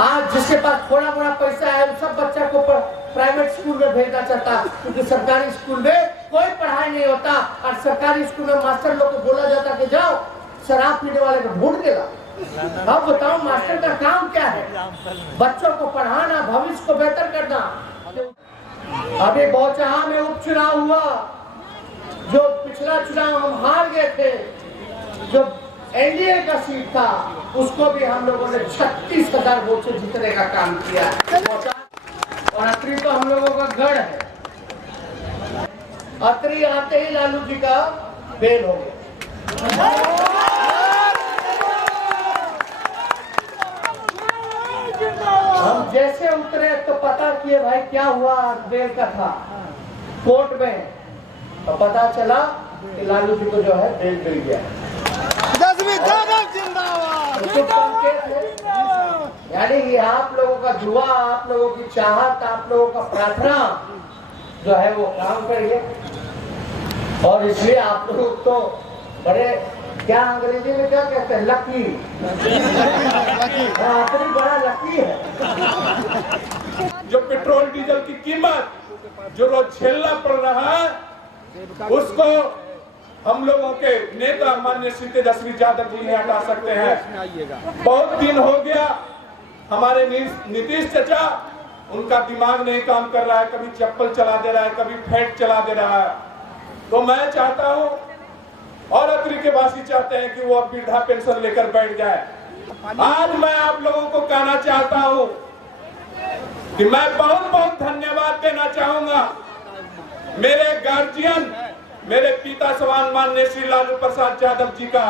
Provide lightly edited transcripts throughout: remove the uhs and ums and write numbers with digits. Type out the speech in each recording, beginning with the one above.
आज जिसके पास थोड़ा मोड़ा पैसा है सब बच्चा को प्राइवेट स्कूल में भेजना चाहता, क्योंकि सरकारी स्कूल में कोई पढ़ाई नहीं होता। और सरकारी स्कूल में मास्टर लोग को बोला जाता कि जाओ शराब पीने वाले को ढूंढ देगा। अब बताओ मास्टर का काम क्या है? बच्चों को पढ़ाना, भविष्य को बेहतर करना। अभी बौचहा में उपचुनाव हुआ, जो पिछला चुनाव हम हार गए थे, जो एनडीए का सीट था, उसको भी हम लोगों ने 36,000 वोट से जीतने का काम किया। और अत्री तो हम लोगों का गढ़ है। अत्री आते ही लालू जी का बेल हो गया। हम जैसे उतरे तो पता किए भाई क्या हुआ, बेल का था कोर्ट में, तो पता चला कि लालू जी को जो है बेल मिल गया। यानी कि आप लोगों का दुआ, आप लोगों की चाहत, आप लोगों का प्रार्थना जो है वो काम कर गया। और इसलिए आप लोग तो बड़े, क्या अंग्रेजी में क्या कहते हैं, लकी, आखिरी बड़ा लकी है। जो पेट्रोल डीजल की कीमत जो रोज झेलना पड़ रहा है, उसको हम लोगों के नेता माननीय श्री तेजस्वी यादव जी नहीं हटा सकते हैं। बहुत दिन हो गया हमारे नीतीश चाचा, उनका दिमाग नहीं काम कर रहा है, कभी चप्पल चला दे रहा है, कभी फैट चला दे रहा है। तो मैं चाहता हूं और अत्री के वासी चाहते हैं कि वो अब वृद्धा पेंशन लेकर बैठ जाए। आज मैं आप लोगों को कहना चाहता हूं कि मैं बहुत बहुत धन्यवाद देना चाहूंगा मेरे गार्जियन, मेरे पिता समान माननीय श्री लालू प्रसाद यादव जी का।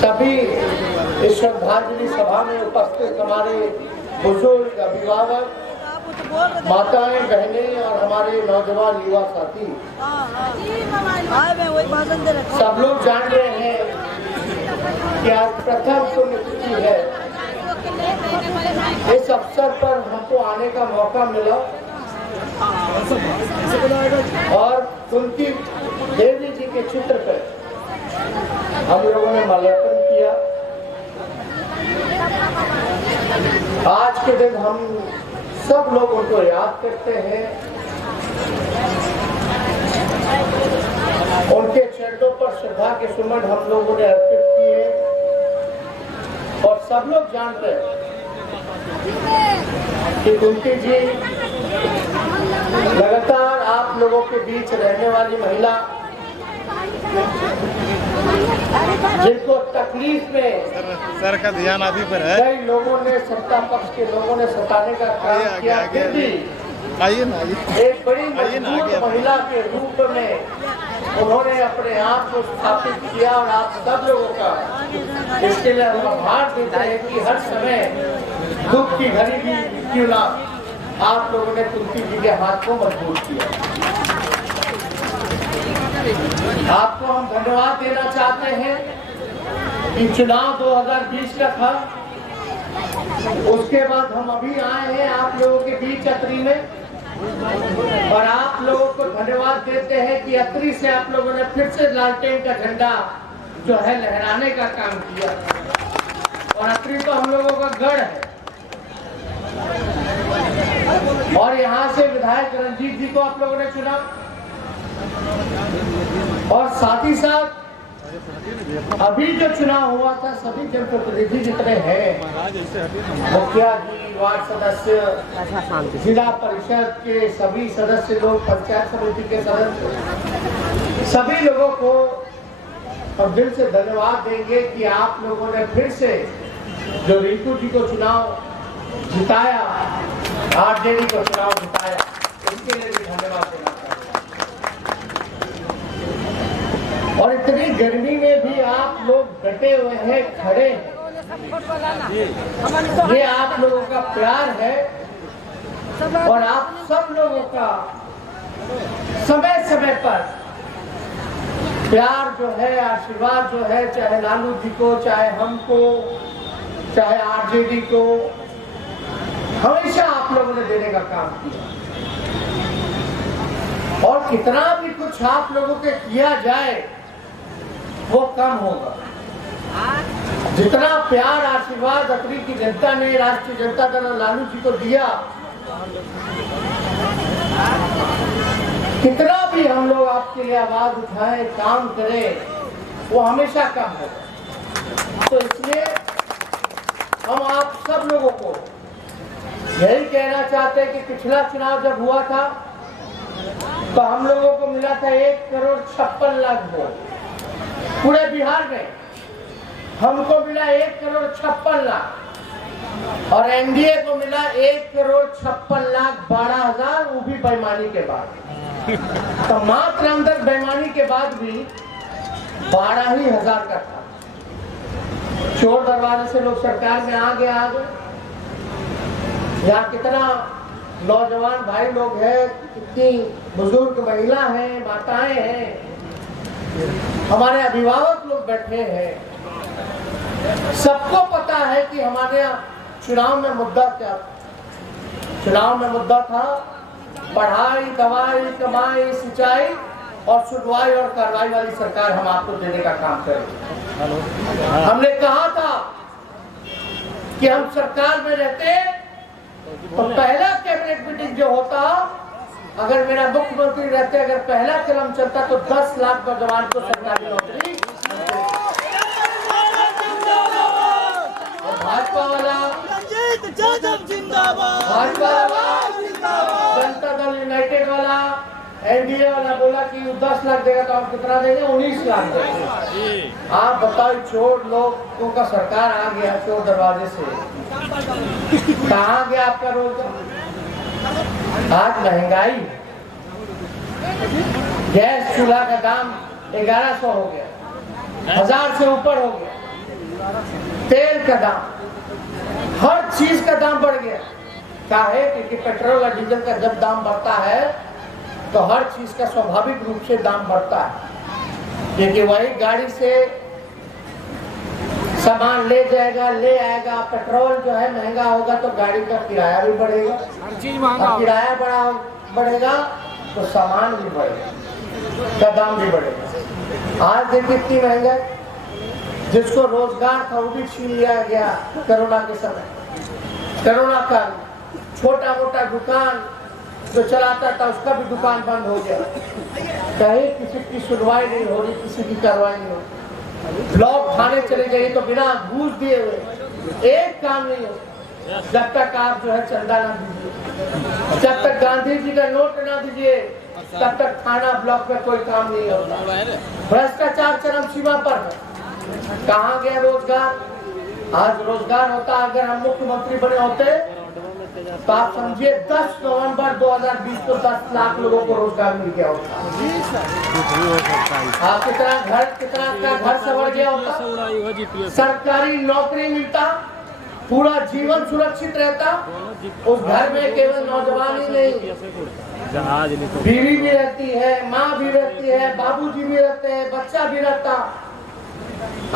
सभी इस श्रद्धांजलि सभा में उपस्थित हमारे बुजुर्ग, अभिभावक, माताएं, बहनें और हमारे नौजवान युवा साथी, सब लोग जान रहे हैं कि आज प्रथम पुण्यतिथि है। इस अवसर पर हमको आने का मौका मिला और कुंती देवी जी के चित्र पर हम लोगों ने माल्यार्पण किया। आज के दिन हम सब लोग उनको याद करते हैं, उनके चरणों पर श्रद्धा के सुमन हम लोगों ने अर्पित किए। और सब लोग जान रहे हैं कि कुंती जी लगातार आप लोगों के बीच रहने वाली महिला, जिनको तकलीफ में सर का ध्यान आदि पर है। कई लोगों ने, सत्ता पक्ष के लोगों ने सताने का काम किया, फिर भी एक बड़ी मजबूत महिला के रूप में उन्होंने अपने आप को स्थापित किया। और आप सब लोगों का इसके लिए हम आभार देते हैं कि हर समय दुख की घड़ी भी क्यों ना आप लोगों ने कुंती जी के हाथ को मजबूत किया। आपको हम धन्यवाद देना चाहते हैं कि चुनाव 2020 का था, उसके बाद हम अभी आए हैं आप लोगों के बीच अत्री में, और आप लोगों को धन्यवाद देते हैं कि अत्री से आप लोगों ने फिर से लालटेन का झंडा जो है लहराने का काम किया। और अत्री तो हम लोगों का गढ़ है। और यहाँ से विधायक रणजीत जी को आप लोगों ने चुना, और साथ ही साथ अभी जो चुनाव हुआ था, सभी जनप्रतिनिधि जितने हैं, मुखिया जी, वार्ड सदस्य, जिला परिषद के सभी सदस्य लोग, पंचायत समिति के सदस्य, सभी लोगों को हम दिल से धन्यवाद देंगे कि आप लोगों ने फिर से जो रिंकू जी को चुनाव जिताया, आरजेडी को चुनाव जिताया, इनके लिए भी धन्यवाद देना चाहते हैं। और इतनी गर्मी में भी आप लोग डटे हुए हैं, खड़े हैं। ये आप लोगों का प्यार है और आप सब लोगों का समय समय पर प्यार जो है, आशीर्वाद जो है, चाहे लालू जी को, चाहे हमको, चाहे आरजेडी को, हमेशा आप लोगों ने देने का काम किया। और कितना भी कुछ आप लोगों के किया जाए वो कम होगा। जितना प्यार, आशीर्वाद अतरी की जनता ने राष्ट्रीय जनता दल और लालू जी को दिया, कितना भी हम लोग आपके लिए आवाज उठाएं, काम करें, वो हमेशा कम होगा। तो इसलिए हम आप सब लोगों को यही कहना चाहते हैं कि पिछला चुनाव जब हुआ था तो हम लोगों को मिला था 1,56,00,000 वोट पूरे बिहार में। हमको मिला 1,56,00,000 और एनडीए को मिला 1,56,12,000, वो भी बेईमानी के बाद। तो मात्र अंदर बेईमानी के बाद भी 12,000 का था। चोर दरवाजे से लोग सरकार में आ गए। यहाँ कितना नौजवान भाई लोग हैं, कितनी बुजुर्ग महिला हैं, माताएं हैं, हमारे अभिभावक लोग बैठे हैं। सबको पता है कि हमारे यहाँ चुनाव में मुद्दा क्या था। चुनाव में मुद्दा था पढ़ाई, दवाई, कमाई, सिंचाई और सुनवाई और कार्रवाई वाली सरकार हम आपको देने का काम करेंगे। हमने कहा था कि हम सरकार में रहते तो पहला कैबिनेट मीटिंग जो होता, अगर मेरा मुख्यमंत्री रहते, अगर पहला कदम चलता तो 10 लाख नौजवान को सरकारी नौकरी। भाजपा वाला जनता दल यूनाइटेड वाला, एनडीए वाला बोला कि 10 लाख देगा तो हम कितना देंगे? 19 लाख देंगे। आप बताओ, चोर लोगों का सरकार आ गया चोर दरवाजे से, कहाँ गया आपका रोजगार? आज महंगाई, गैस चूल्हा का दाम 1100 हो गया, 1000 से ऊपर हो गया। तेल का दाम, हर चीज का दाम बढ़ गया। क्या है? क्योंकि पेट्रोल और डीजल का जब दाम बढ़ता है तो हर चीज का स्वाभाविक रूप से दाम बढ़ता है। क्योंकि वही गाड़ी से सामान ले जाएगा, ले आएगा। पेट्रोल जो है महंगा होगा तो गाड़ी का किराया भी बढ़ेगा, किराया बढ़ेगा तो सामान भी बढ़ेगा, का दाम भी बढ़ेगा। आज देखिए कितनी महंगा, जिसको रोजगार था वो भी छीन लिया गया कोरोना के समय। कोरोना का छोटा मोटा दुकान जो चलाता था उसका भी दुकान बंद हो गया। कहीं किसी की सुनवाई नहीं हो रही, किसी की कार्रवाई नहीं हो रही। लोग थाने चले जाइए तो बिना घूस दिए हुए एक काम नहीं हो। जब तक आप जो है चंदा ना दीजिए, जब तक गांधी जी का नोट ना दीजिए, तब तक थाना ब्लॉक में कोई काम नहीं होता। भ्रष्टाचार चरम सीमा पर है। कहाँ गया रोजगार? आज रोजगार होता, अगर हम मुख्यमंत्री बने होते तो आप समझिए 10 नवंबर 2020 को 10 लाख लोगों को रोजगार मिल गया होता। आप कितना घर संवर गया होता, सरकारी नौकरी मिलता, पूरा जीवन सुरक्षित रहता। उस घर में केवल नौजवान ही नहीं, बीवी भी रहती है, माँ भी रहती है, बाबूजी भी रहते हैं, बच्चा भी रहता।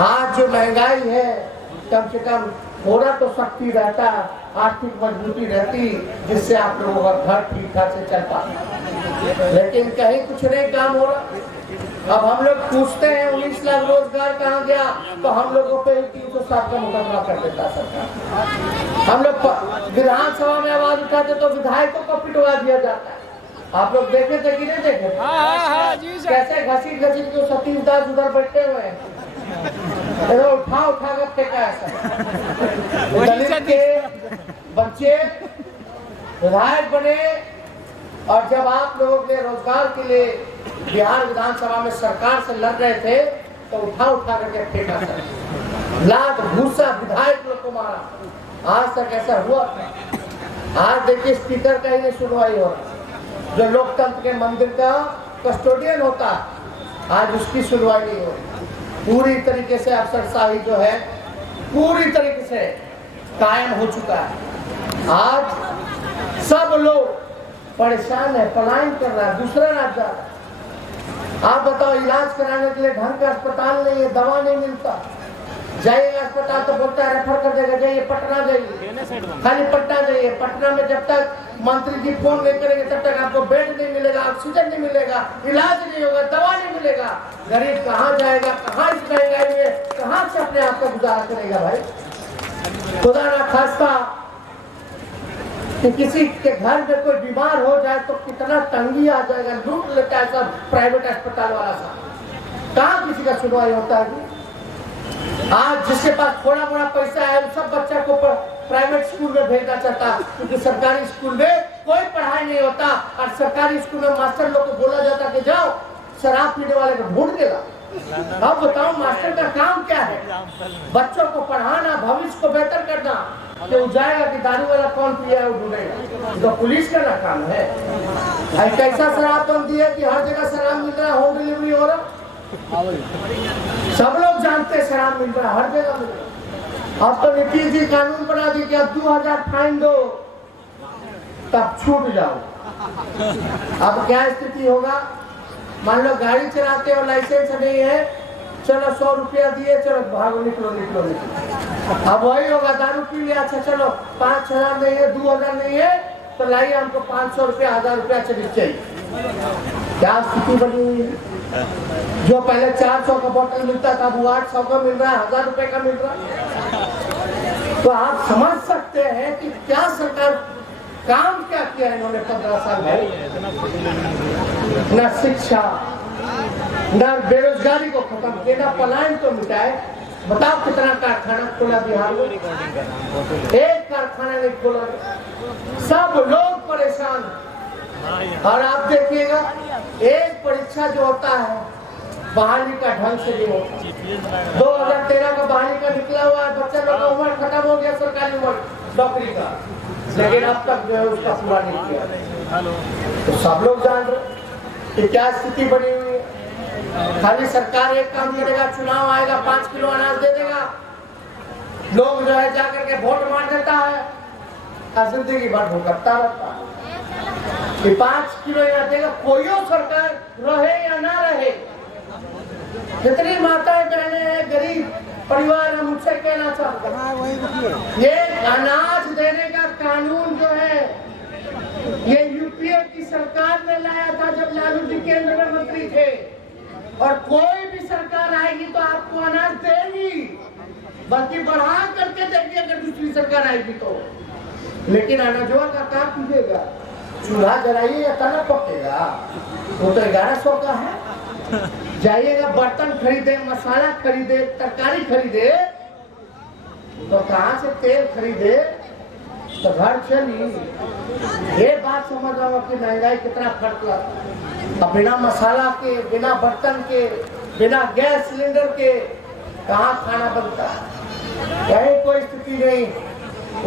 आज जो महंगाई है, कम से कम थोड़ा तो शक्ति रहता, आर्थिक मजबूती रहती, जिससे आप लोगों का घर ठीक ठाक से चल पाता। लेकिन कहीं कुछ नहीं काम हो रहा। अब हम लोग पूछते हैं 19 लाख रोजगार कहाँ गया, तो हम लोगों पे 307 का मुकदमा कर देता सरकार। हम लोग विधानसभा में आवाज उठाते तो विधायकों को पिटवा दिया जाता है। आप लोग देखे थे कि नहीं देखे? कैसे घसीट के सतीश दास उधर बैठे हुए हैं, उठा कर फेंका ऐसा। दलित के बच्चे विधायक बने और जब आप लोगों के रोजगार के लिए बिहार विधानसभा में सरकार से लड़ रहे थे तो उठा करके फेंका था। लात भूसा विधायक लोग को मारा। आज तक ऐसा हुआ? आज देखिए स्पीकर का ही नहीं सुनवाई हो रहा। जो लोकतंत्र के मंदिर का कस्टोडियन होता, आज उसकी सुनवाई नहीं हो रही। पूरी तरीके से अफसरशाही जो है पूरी तरीके से कायम हो चुका है। आज सब लोग परेशान है, पलायन कर रहा है, दूसरा राज्य जा रहा है। आप बताओ, इलाज कराने के लिए ढंग का अस्पताल नहीं है, दवा नहीं मिलता। जाइएगा अस्पताल तो बोलता है रेफर कर देगा, जाइए पटना जाइए, खाली पटना जाइए। पटना में जब तक मंत्री जी फोन नहीं करेंगे तब तक आपको बेड नहीं मिलेगा, ऑक्सीजन नहीं मिलेगा, इलाज नहीं होगा, दवा नहीं मिलेगा। गरीब कहाँ जाएगा, कहाँ इस महंगाई में कहाँ से अपने आप का गुजारा करेगा भाई। खुदा ना खास्ता कि किसी के घर में कोई बीमार हो जाए तो कितना तंगी आ जाएगा, लूट लेता है सब प्राइवेट अस्पताल वाला साहब। कहाँ किसी का सुनवाई होता है। आज जिसके पास थोड़ा मोड़ा पैसा है सब बच्चा को प्राइवेट स्कूल में भेजना चाहता, क्योंकि सरकारी स्कूल में कोई पढ़ाई नहीं होता। और सरकारी स्कूल में मास्टर लोग को बोला जाता कि जाओ शराब पीने वाले को ढूंढ देगा। अब बताओ मास्टर का काम क्या है? बच्चों को पढ़ाना, भविष्य को बेहतर करना। तो जाएगा कि दारू वाला कौन पिया है वो ढूंढेगा, तो पुलिस का ना काम है। कैसा शराब बंदी है कि हर जगह शराब मिल रहा है, होम डिलीवरी हो रहा, सब लोग जानते हैं शराब मिल रहा है, हर जगह मिल रहा है। अब तो नीतीश जी कानून बना दी कि अब 2000 फाइन दो तब छूट जाओ। अब क्या स्थिति होगा? मान लो गाड़ी चलाते हो, लाइसेंस नहीं है, चलो 100 रुपया दिए, चलो भागो, निकलो निकलो निकलो। अब वही होगा, दारू पी लिया, अच्छा चलो 5000 नहीं है, 2000 नहीं है, तो लाइए हमको 500 रुपया, 1000 रुपया चली चाहिए। क्या स्थिति बनी हुई है? जो पहले 400 का बोतल मिलता था वो 800 का मिल रहा है, 1000 रुपए का मिल रहा है। तो आप समझ सकते हैं कि क्या सरकार काम क्या किया इन्होंने 15 साल में। न शिक्षा, न बेरोजगारी को खत्म किया, न पलायन को मिटाए। बताओ कितना कारखाना खोला बिहार में, एक कारखाना नहीं खोला, सब लोग परेशान। और आप देखिएगा एक परीक्षा जो होता है बहाली का ढंग से नहीं होता। 2013 का बहाली का निकला हुआ है, बच्चा लोग का उम्र खत्म हो गया सरकारी उम्र नौकरी का, लेकिन अब तक जो है उसका पूरा नहीं किया। तो सब लोग जान रहे कि क्या स्थिति बनी हुई है। खाली सरकार एक काम करेगा, चुनाव आएगा 5 किलो अनाज दे देगा, लोग जो है जाकर के वोट मार देता है, जिंदगी भर भुगतता रहता है कि 5 किलो यहाँ देगा। कोई सरकार रहे या ना रहे, जितनी माताएं बहने हैं, गरीब परिवार, हम मुझसे कहना चाहते हैं ये अनाज देने का कानून जो है ये यूपीए की सरकार ने लाया था जब लालू जी केंद्र में मंत्री थे। और कोई भी सरकार आएगी तो आपको अनाज देगी, बल्कि बढ़ा करके देगी अगर दूसरी सरकार आएगी तो। लेकिन अनाजवा का क्या कीजिएगा? चूल्हा जलाइए या खाना पकेगा? वो तो 1100 का है। जाइएगा बर्तन खरीदे, मसाला खरीदे, तरकारी खरीदे, तो कहाँ से तेल खरीदे तो घर चली। ये बात समझ रहा कि महंगाई कितना फर्क लगा। बिना मसाला के, बिना बर्तन के, बिना गैस सिलेंडर के कहाँ खाना बनता है? कहीं कोई स्थिति नहीं।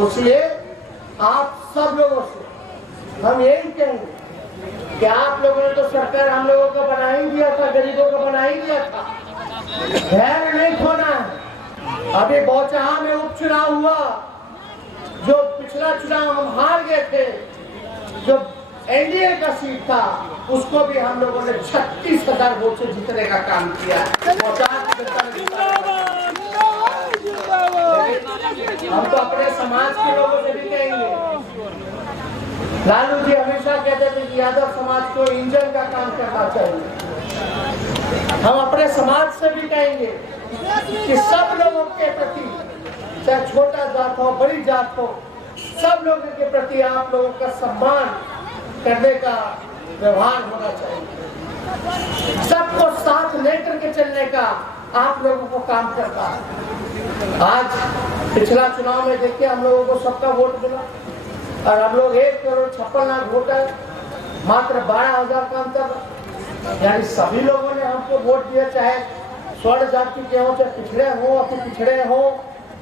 इसलिए आप सब लोगों से हम यही कहेंगे कि आप लोगों ने तो सरकार हम लोगों को बना ही दिया था, गरीबों को बना ही दिया था, धैर्य नहीं खोना है। अभी बौचहा में उपचुनाव हुआ, जो पिछला चुनाव हम हार गए थे, जो एनडीए का सीट था, उसको भी हम लोगों ने 36,000 वोट से जीतने का काम किया। हम तो अपने समाज के लोगों से भी कहेंगे, लालू जी हमेशा कहते थे कि यादव समाज को इंजन का काम करना चाहिए। हम अपने समाज से भी कहेंगे कि सब लोगों के प्रति, चाहे छोटा जात हो, बड़ी जात हो, सब लोगों के प्रति आप लोगों का सम्मान करने का व्यवहार होना चाहिए। सबको साथ लेकर के चलने का आप लोगों को काम करता है। आज पिछला चुनाव में देखिए हम लोगों को सबका वोट मिला और हम लोग 1,56,00,000 वोट है, मात्र 12,000 का अंतर। यानी सभी लोगों ने हमको वोट दिया, चाहे स्वर्ण जाति के हो, चाहे पिछड़े हो, अति पिछड़े हो,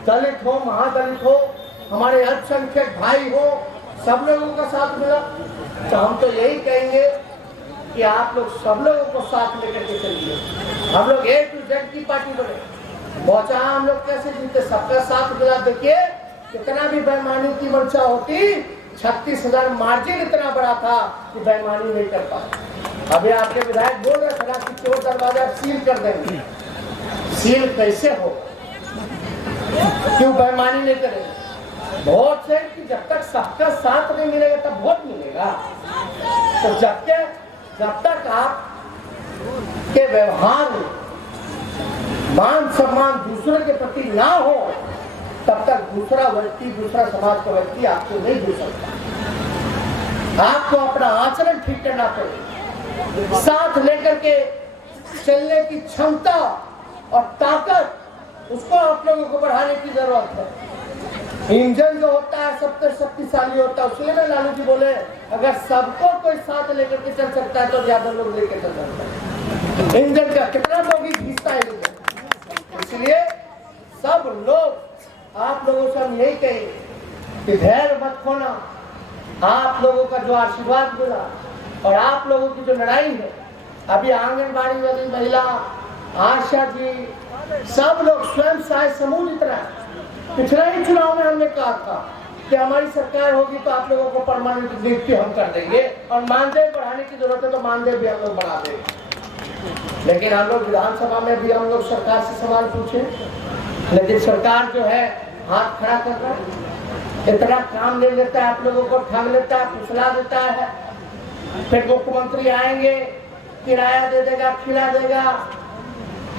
दलित हो, महादलित हो, हमारे अल्पसंख्यक भाई हो, सब लोगों का साथ मिला। तो हम तो यही कहेंगे कि आप लोग सब लोगों को साथ लेकर के चलिए। हम लोग A to Z की पार्टी बने। पहुंचा हम लोग कैसे जीते, सबका साथ मिला। देखिए कितना भी बेईमानी की मंशा होती, 36,000 मार्जिन इतना बड़ा था कि बेईमानी नहीं कर पाए। अभी आपके विधायक बोल रहे थे कि चोर दरवाजा सील कर देंगे, सील कैसे हो, क्यों बेईमानी नहीं करेंगे? वोट से कि जब तक सबका साथ नहीं मिलेगा तब वोट मिलेगा। तो जब तक आप के व्यवहार में मान सम्मान दूसरे के प्रति ना हो, तब तक दूसरा व्यक्ति, दूसरा समाज का व्यक्ति आपको नहीं दे सकता। आपको अपना आचरण ठीक करना पड़ेगा, साथ लेकर के चलने की क्षमता और ताकत, उसको आप लोगों को बढ़ाने की जरूरत है। इंजन जो होता है सबसे शक्तिशाली होता है, उसलिए मैं लालू जी बोले अगर सबको कोई साथ लेकर के चल सकता है तो ज्यादा लोग लेकर चल सकता है। इंजन का कितना लोग घिसता है इंजन, इसलिए सब लोग, आप लोगों से हम यही कहें कि धैर्य मत खोना। आप लोगों का जो आशीर्वाद मिला और आप लोगों की जो लड़ाई है, अभी आंगनबाड़ी वाली महिला, आशा जी, सब लोग स्वयं सहाय समूह जितना, पिछले ही चुनाव में हमने कहा था कि हमारी सरकार होगी तो आप लोगों को परमानेंट नियुक्ति हम कर देंगे और मानदेय बढ़ाने की जरूरत है तो मानदेय भी हम लोग बढ़ा देंगे। लेकिन हम लोग विधानसभा में भी हम लोग सरकार से सवाल पूछे, लेकिन सरकार जो है हाथ खड़ा कर रहा है, इतना काम ले लेता है, आप लोगों को ठग लेता है, फुसला देता है। फिर मुख्यमंत्री आएंगे, किराया दे देगा, खिला देगा,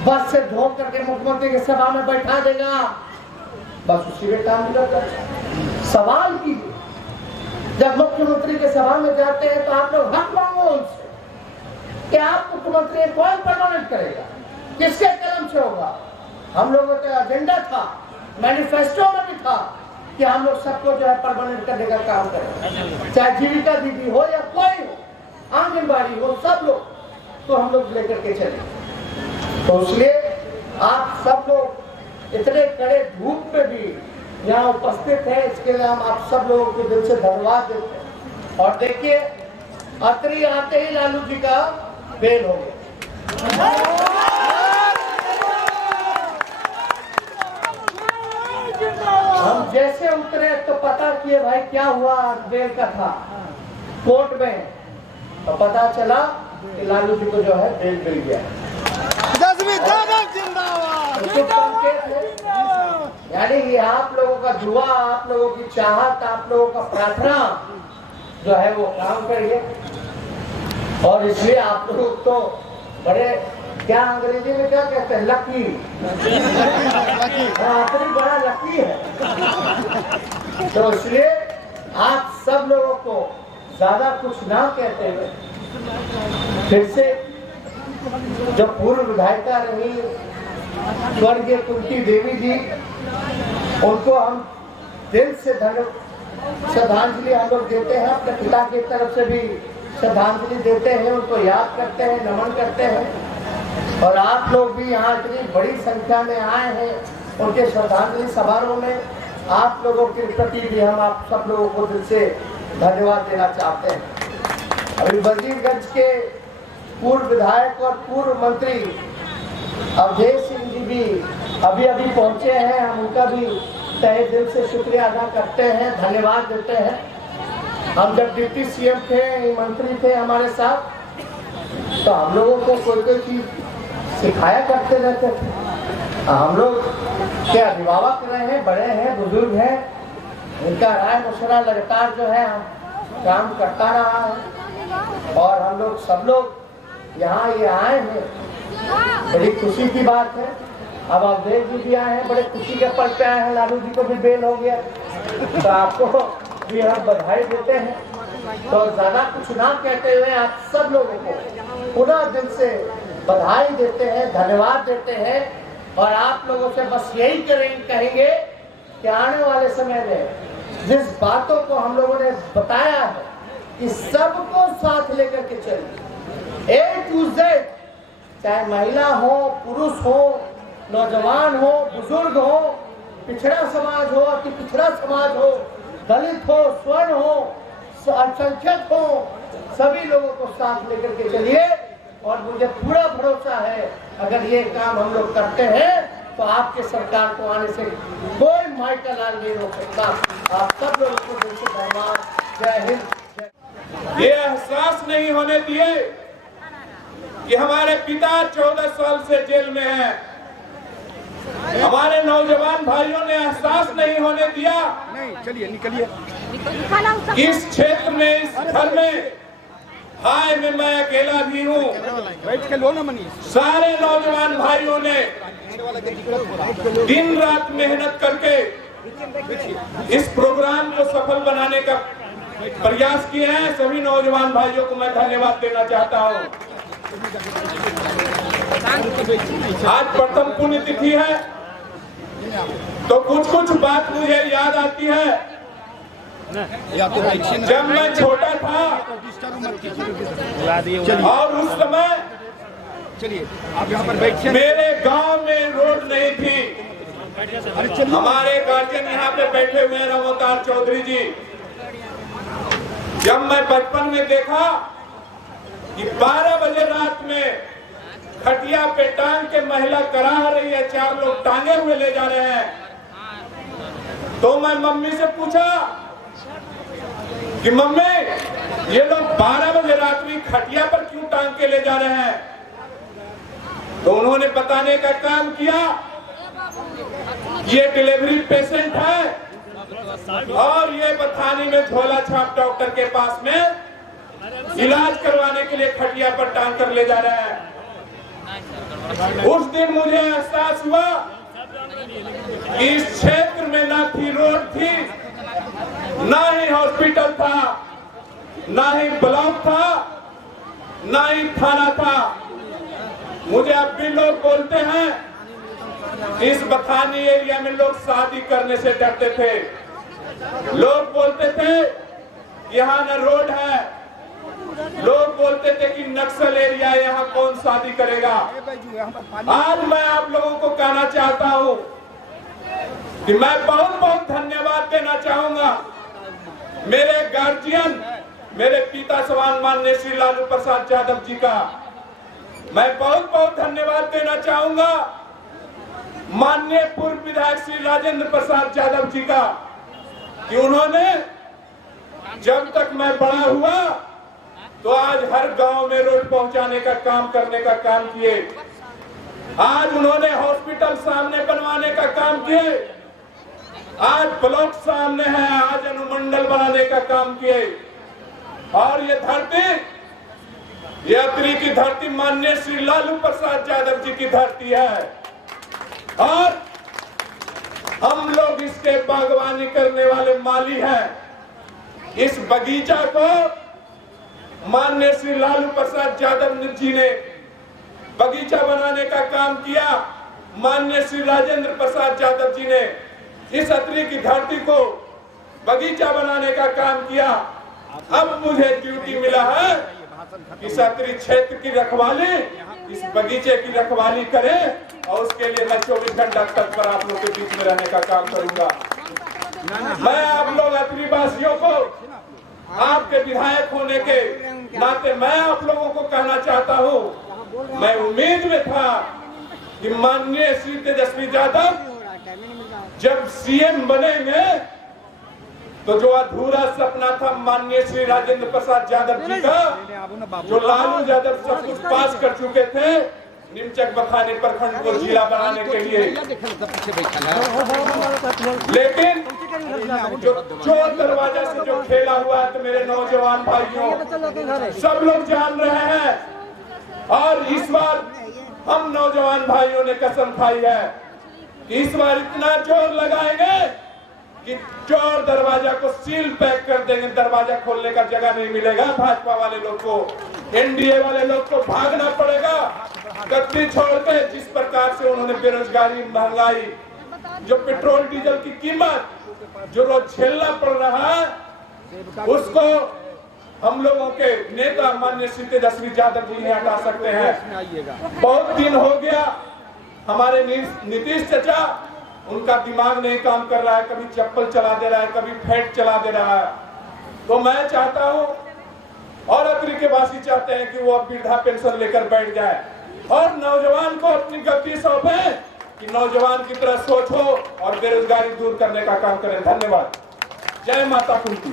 बस से धो करके मुख्यमंत्री की सभा में बैठा देगा, बस उसी में काम करता है। सवाल कीजिए, जब मुख्यमंत्री के सभा में जाते हैं तो आप लोग हक मांगो उनसे कि आप मुख्यमंत्री कौन परमानेंट करेगा, किसके कलम से होगा। हम लोगों का एजेंडा था, मैनिफेस्टो में भी था कि हम लोग सबको जो है परमानेंट करने का काम करें, चाहे जीविका दीदी हो या कोई हो, आंगनबाड़ी हो, सब लोग तो हम लोग लेकर के चले। तो इसलिए आप सब लोग इतने कड़े धूप में भी यहाँ उपस्थित है, इसके लिए हम आप सब लोगों को दिल से धन्यवाद देते हैं। और देखिए अतरी आते ही लालू जी का बेल हो गया। हम जैसे उतरे तो पता किए भाई क्या हुआ, बेल का था कोर्ट में, तो पता चला कि लालू जी को जो है बेल मिल गया। यानी कि आप लोगों का दुआ, आप लोगों की चाहत, आप लोगों का प्रार्थना जो है वो काम करिए। और इसलिए आप लोग तो बड़े, क्या अंग्रेजी में क्या कहते हैं, लकी, आखिरी बड़ा लकी है। तो इसलिए आप सब लोगों को ज्यादा कुछ ना कहते हुए फिर से जो पूर्व विधायिका रही स्वर्गीय कुंती देवी जी, उनको हम दिल से श्रद्धांजलि हम लोग देते हैं, अपने पिता की तरफ से भी श्रद्धांजलि देते हैं, उनको याद करते हैं, नमन करते हैं। और आप लोग भी यहाँ इतनी बड़ी संख्या में आए हैं उनके श्रद्धांजलि समारोह में, आप लोगों के प्रति भी हम आप सब लोगों को दिल से धन्यवाद देना चाहते हैं। अभी वजीरगंज के पूर्व विधायक और पूर्व मंत्री अवधेश सिंह जी भी अभी पहुंचे हैं, हम उनका भी तहे दिल से शुक्रिया अदा करते हैं, धन्यवाद देते हैं। हम जब डिप्टी सीएम थे, मंत्री थे हमारे साथ, तो हम लोगों को कोई चीज सिखाया करते रहते थे। हम लोग के अभिभावक रहे हैं, बड़े हैं, बुजुर्ग हैं, इनका राय मशवरा लगातार जो है काम करता रहा है। और हम लोग सब लोग यहाँ ये आए हैं, बड़ी खुशी की बात है। अब अवधेश जी भी आए हैं, बड़े खुशी के पल पे आए हैं, लालू जी को भी बेल हो गया, तो आपको भी हम बधाई देते हैं। तो ज्यादा कुछ ना कहते हुए आप सब लोगों को पुनः दिल से बधाई देते हैं, धन्यवाद देते हैं। और आप लोगों से बस यही कहेंगे कि आने वाले समय में जिस बातों को हम लोगों ने बताया है कि सबको साथ लेकर के चलिए, A to Z, चाहे महिला हो, पुरुष हो, नौजवान हो, बुजुर्ग हो, पिछड़ा समाज हो, अति पिछड़ा समाज हो, दलित हो, स्वर्ण हो, अल्पसंख्यक हो, सभी लोगों को साथ लेकर के चलिए। और मुझे पूरा भरोसा है अगर ये काम हम लोग करते हैं तो आपके सरकार को आने से कोई माई का लाल नहीं रोक सकता। आप सब लोगों को दिल से धन्यवाद। जय हिंद। ये एहसास नहीं होने दिए कि हमारे पिता 14 साल से जेल में हैं। हमारे नौजवान भाइयों ने एहसास नहीं होने दिया। नहीं, चलिए निकलिए। इस क्षेत्र में, इस घर में हाय में मैं अकेला भी हूँ। बैठ के लो ना मनीष। सारे नौजवान भाइयों ने दिन रात मेहनत करके इस प्रोग्राम को सफल बनाने का प्रयास किए हैं। सभी नौजवान भाइयों को मैं धन्यवाद देना चाहता हूँ। आज प्रथम पुण्यतिथि है तो कुछ कुछ बात मुझे याद आती है। जब मैं छोटा था और उस समय चलिए आप यहाँ पर बैठिए। मेरे गांव में रोड नहीं थी। हमारे गार्जियन यहाँ पे बैठे हुए हैं, रमोतार चौधरी जी। जब मैं बचपन में देखा कि 12 बजे रात में खटिया पे टांग के महिला कराह रही है, 4 लोग टांगे हुए ले जा रहे हैं, तो मैं मम्मी से पूछा कि मम्मी ये लोग 12 बजे रात में खटिया पर क्यों टांग के ले जा रहे हैं? तो उन्होंने बताने का काम किया, ये डिलीवरी पेशेंट है और ये बथानी में झोला छाप डॉक्टर के पास में इलाज करवाने के लिए खटिया पर टांग कर ले जा रहे हैं। उस दिन मुझे एहसास हुआ कि इस क्षेत्र में ना थी रोड थी, ना ही हॉस्पिटल था, ना ही ब्लॉक था, ना ही थाना था। मुझे अब भी लोग बोलते हैं इस बथानी एरिया में लोग शादी करने से डरते थे। लोग बोलते थे यहाँ न रोड है, लोग बोलते थे कि नक्सल एरिया है, यहाँ कौन शादी करेगा। आज मैं आप लोगों को कहना चाहता हूँ कि मैं बहुत बहुत धन्यवाद देना चाहूंगा मेरे गार्जियन, मेरे पिता समान माननीय श्री लालू प्रसाद यादव जी का। मैं बहुत बहुत धन्यवाद देना चाहूंगा माननीय पूर्व विधायक श्री राजेंद्र प्रसाद यादव जी का, कि उन्होंने जब तक मैं बड़ा हुआ तो आज हर गांव में रोड पहुंचाने का काम करने का काम किए। आज उन्होंने हॉस्पिटल सामने बनवाने का काम किए, आज ब्लॉक सामने है, आज अनुमंडल बनाने का काम किए। और ये धरती, ये अत्री की धरती माननीय श्री लालू प्रसाद यादव जी की धरती है और हम लोग इसके बागवानी करने वाले माली हैं। इस बगीचा को माननीय श्री लालू प्रसाद यादव जी ने बगीचा बनाने का काम किया, माननीय श्री राजेंद्र प्रसाद यादव जी ने इस अत्री की धरती को बगीचा बनाने का काम किया। अब मुझे ड्यूटी मिला है इस अत्री क्षेत्र की रखवाली, इस बगीचे की रखवाली करें और उसके लिए मैं 24 घंटा तत्पर आप लोग के बीच में रहने का काम करूंगा। मैं आप लोग अत्री वासियों को आपके विधायक होने के नाते मैं आप लोगों को कहना चाहता हूं, मैं उम्मीद में था कि माननीय श्री तेजस्वी यादव जब सीएम बनेंगे तो जो अधूरा सपना था माननीय श्री राजेंद्र प्रसाद यादव जी का, जो लालू यादव सब कुछ पास कर चुके थे निमचक बथानी प्रखंड को जिला बनाने के लिए, लेकिन जो चोर दरवाजा से जो खेला हुआ है तो मेरे नौजवान भाइयों सब लोग जान रहे हैं। और इस बार हम नौजवान भाइयों ने कसम खाई है कि इस बार इतना जोर लगाएंगे कि चोर दरवाजा को सील पैक कर देंगे, दरवाजा खोलने का जगह नहीं मिलेगा। भाजपा वाले लोग को, एनडीए वाले लोग को भागना पड़ेगा गद्दी छोड़ के। जिस प्रकार से उन्होंने बेरोजगारी, महंगाई, जो पेट्रोल डीजल की कीमत जो रोज झेलना पड़ रहा है, उसको हम लोगों के नेता माननीय श्री तेजस्वी यादव जी नहीं हटा सकते हैं। बहुत दिन हो गया हमारे नीतीश चाचा, उनका दिमाग नहीं काम कर रहा है, कभी चप्पल चला दे रहा है, कभी फैट चला दे रहा है। तो मैं चाहता हूं और अत्री के वासी चाहते हैं कि वो अब वृद्धा पेंशन लेकर बैठ जाए और नौजवान को अपनी गद्दी सौंपे कि नौजवान की तरह सोचो और बेरोजगारी दूर करने का काम करें। धन्यवाद। जय माता कुंती।